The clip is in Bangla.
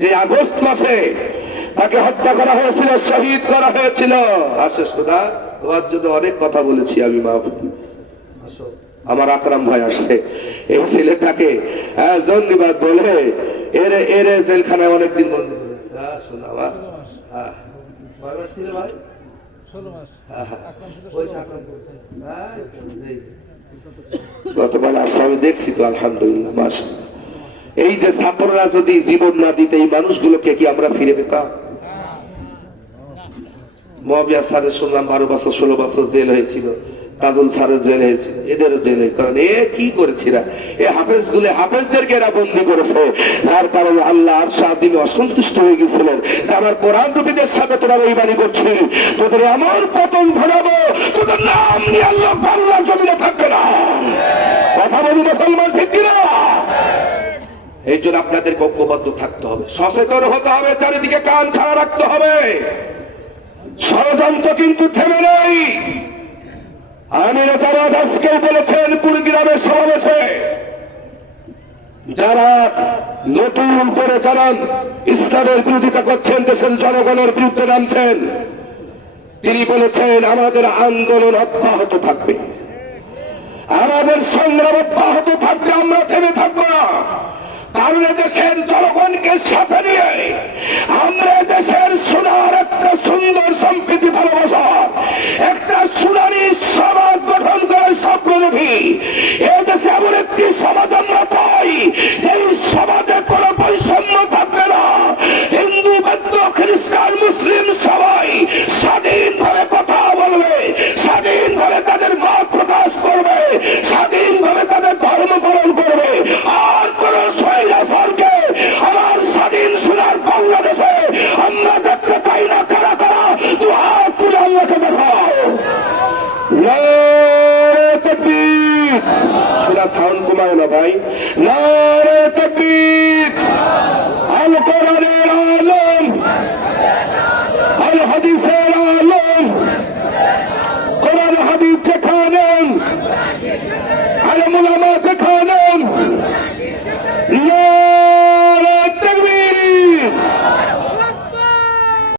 যে আগস্ট মাসে তাকে হত্যা করা হয়েছিল, শহীদ করা হয়েছিল। আশেষ খোদা, তোমার জন্য অনেক কথা বলেছি আমি। আমার আকরাম ভাই আসছে, এই ছেলেটাকে জঙ্গিবাদ বলে এরে এরে জেলখানায় অনেকদিন বন্দী করেছে। শোনা ভাই, গতকাল আসছে, আমি দেখছি তো, আলহামদুলিল্লাহ মাশাআল্লাহ। এই যে ছাত্ররা যদি জীবন না দিতে এই মানুষগুলোকে কি আমরা ফিরে পেতাম? মহাবিয়া স্যারের শুনলাম 12 বছর 16 বছর জেল হয়েছিল, তাজুল স্যারের জেল হয়েছিল, এদেরও জেল হয়েছে। কারণ এ কি করেছিল, এ হাফেজদেরকে এরা বন্দী করেছে, যার কারণে আল্লাহ আর শাহদিন অসন্তুষ্ট হয়ে গেছিলেন। আমার কোরআন রূপীদের সাথে তোরা বেঈমানি করছিস, তোদের এমন পতন ঘটাবো, তোদের নাম নিয়ে আল্লাহ বাংলার জমিনে থাকবে না। কথা বলি মুসলমান, ঠিক কিনা? এই জন্য আপনাদের ঐক্যবদ্ধ থাকতে হবে, সচেতন হতে হবে, চারিদিকে কান খাড়া রাখতে হবে। ষড়যন্ত্র কিন্তু থেমে নেই। আমির জামাত আজকেও বলেছেন কুড়িগ্রামের সমাবেশে, যারা নতুন করে যারা ইসলামের বিরোধিতা করছেন, দেশের জনগণের বিরুদ্ধে নামছেন, তিনি বলেছেন আমাদের আন্দোলন অব্যাহত থাকবে, আমাদের সংগ্রাম অব্যাহত থাকবে, আমরা থেমে থাকবো না। কারণ দেশের জনগণকে সাথে নিয়ে আমরা দেশের সোনার একটা সুন্দর সম্প্রীতি ভালোবাসা, একটা সোনালী সমাজ গঠন করার স্বপ্নলোভী এই দেশে এমন একটি সমাজ আমরা চাই, এই সমাজে কোনো বৈষম্য থাকবে না। হিন্দু, বৌদ্ধ, খ্রিস্টান, মুসলিম সবাই স্বাধীনভাবে কথা বলবে, স্বাধীনভাবে তাদের মত প্রকাশ করবে, স্বাধীনভাবে তাদের ধর্ম পালন করবে। আর কোন স্বৈরাচারকে আমার স্বাধীন সোনার বাংলাদেশে আমরা দেখতে চাই না। কারা কারা দুহাত তুলে আল্লাহকে দেখাও। নারে তাকবীর। সেটা সাউন্ড কমায় না ভাই। নারে তাকবীর। আল কোরআনের আলম, আল হাদিসের আলম, কোরআন হাদিস যেখানে, আল উলামা